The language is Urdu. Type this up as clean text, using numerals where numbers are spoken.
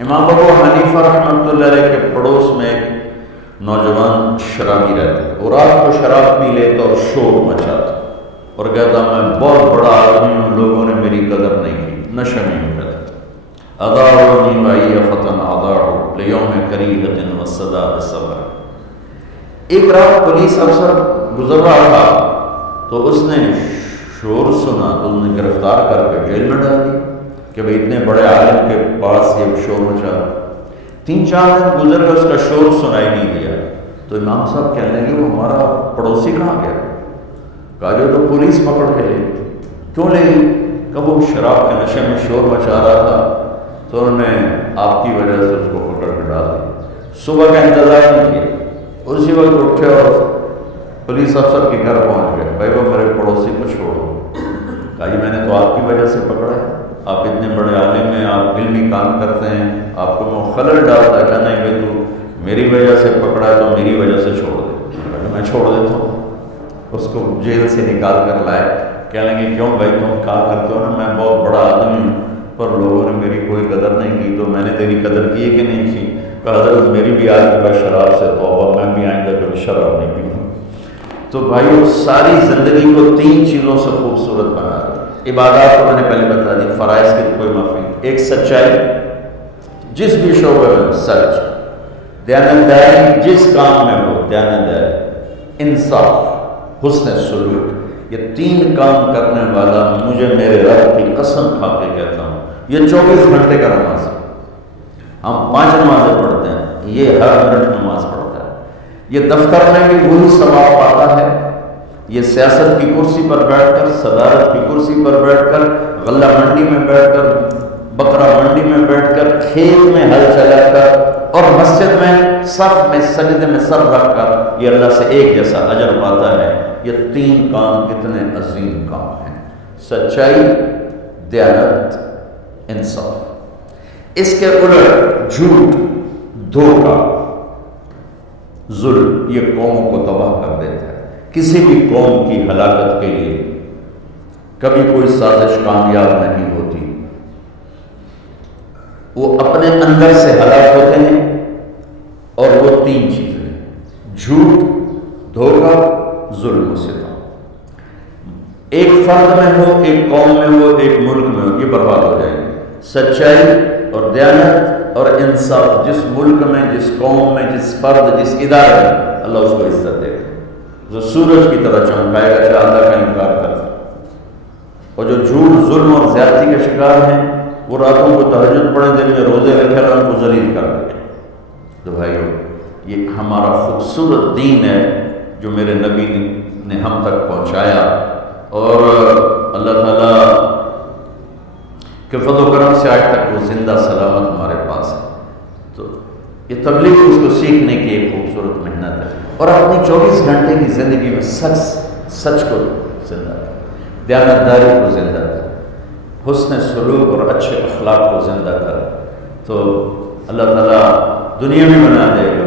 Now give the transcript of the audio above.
امام ابو حنیفہ رحمۃ اللہ علیہ کے پڑوس میں ایک نوجوان شرابی رہتے اور رات کو شراب پی لیتا اور شور مچاتا اور کہتا میں بہت بڑا آدمی ہوں، لوگوں نے میری قدر نہیں کی، نشہ میں ہو کہتا اضاعونی وائی فتن اضاعوا لیوم کریہۃ وصداء صبر۔ ایک رات پولیس افسر گزر رہا تھا تو اس نے شور سنا تو اس نے گرفتار کر کے جیل میں ڈال دیا کہ بھئی اتنے بڑے عالم کے پاس یہ شور مچا۔ 3-4 دن گزر گئے، اس کا شور سنائی نہیں دیا تو امام صاحب کہنے لگے وہ ہمارا پڑوسی کہاں گیا؟ کہا جو تو پولیس پکڑ کے لے گئی۔ کیوں لے گئی؟ کہ وہ شراب کے نشے میں شور مچا رہا تھا تو انہوں نے آپ کی وجہ سے اس کو پکڑ کے ڈال دیا۔ صبح کا انتظار نہیں کیا، اسی وقت اٹھے اور پولیس افسر کے گھر پہنچ گئے، بھائی وہ میرے پڑوسی کو چھوڑو۔ کہا جی میں نے تو آپ کی وجہ سے پکڑا ہے، آپ اتنے بڑے عالم ہیں، آپ علمی کام کرتے ہیں، آپ کو میں خلل ڈالتا ہے۔ کہا نہیں بھائی تو میری وجہ سے پکڑا ہے تو میری وجہ سے چھوڑ دے۔ میں چھوڑ دیتا ہوں۔ اس کو جیل سے نکال کر لائے، کہنے لگے کیوں بھائی تم کہا کرتے ہو نا میں بہت بڑا آدمی ہوں پر لوگوں نے میری کوئی قدر نہیں کی، تو میں نے تیری قدر کی ہے کہ نہیں کی؟ کہ حضرت میری بھی آج میں شراب سے توبہ، میں بھی آئندہ کبھی شراب نہیں پیوں۔ تو بھائیو ساری زندگی کو 3 چیزوں سے خوبصورت بنا دی۔ عبادات کو میں نے پہلے بتا دی، فرائض کی تو کوئی معافی نہیں، ایک سچائی جس بھی شعبے میں سچ، دیانتداری جس کام میں ہو دیانتداری، انصاف، حسن سلوک، یہ 3 کام کرنے والا مجھے میرے رب کی قسم کھا کے کہتا ہوں یہ 24 گھنٹے کا نماز ہے۔ ہم 5 نمازیں پڑھتے ہیں، یہ ہر منٹ نماز پڑھتا ہے۔ یہ دفتر میں بھی وہی ثواب پاتا ہے، یہ سیاست کی کرسی پر بیٹھ کر، صدارت کی کرسی پر بیٹھ کر، غلہ منڈی میں بیٹھ کر، بکرا منڈی میں بیٹھ کر، کھیت میں ہل چلا کر اور مسجد میں صف میں سجدے میں سر رکھ کر یہ اللہ سے ایک جیسا اجر پاتا ہے۔ یہ 3 کام کتنے عظیم کام ہیں، سچائی، دیانت، انصاف۔ اس کے الٹ جھوٹ، دھوکہ، ظلم یہ قوموں کو تباہ کر دیتا ہے۔ کسی بھی قوم کی ہلاکت کے لیے کبھی کوئی سازش کامیاب نہیں ہوتی، وہ اپنے اندر سے ہلاک ہوتے ہیں اور وہ 3 چیزیں جھوٹ، دھوکہ، ظلم و ستم۔ ایک فرد میں ہو، ایک قوم میں ہو، ایک ملک میں ہو، یہ برباد ہو جائے گی۔ سچائی اور دیانت اور انصاف جس ملک میں، جس قوم میں، جس فرد، جس ادارے میں، اللہ اس کو عزت دے گا، جو سورج کی طرح چمکائے گا چاہے اللہ کا انکار کرتا۔ اور جو جھوٹ، ظلم اور زیادتی کا شکار ہیں وہ راتوں کو تہجد پڑھیں، دن میں روزے رکھے اور ان کو ذلیل کر دیں۔ تو بھائیو یہ ہمارا خوبصورت دین ہے جو میرے نبی نے ہم تک پہنچایا، اور اللہ تعالیٰ کہ فضل و کرم سے آج تک وہ زندہ سلامت ہمارے پاس ہے۔ تو یہ تبلیغ اس کو سیکھنے کی ایک خوبصورت محنت ہے، اور اپنی 24 گھنٹے کی زندگی میں سچ کو زندہ کر، دیانتداری کو زندہ کر، حسن سلوک اور اچھے اخلاق کو زندہ کر، تو اللہ تعالیٰ دنیا بھی بنا دے گا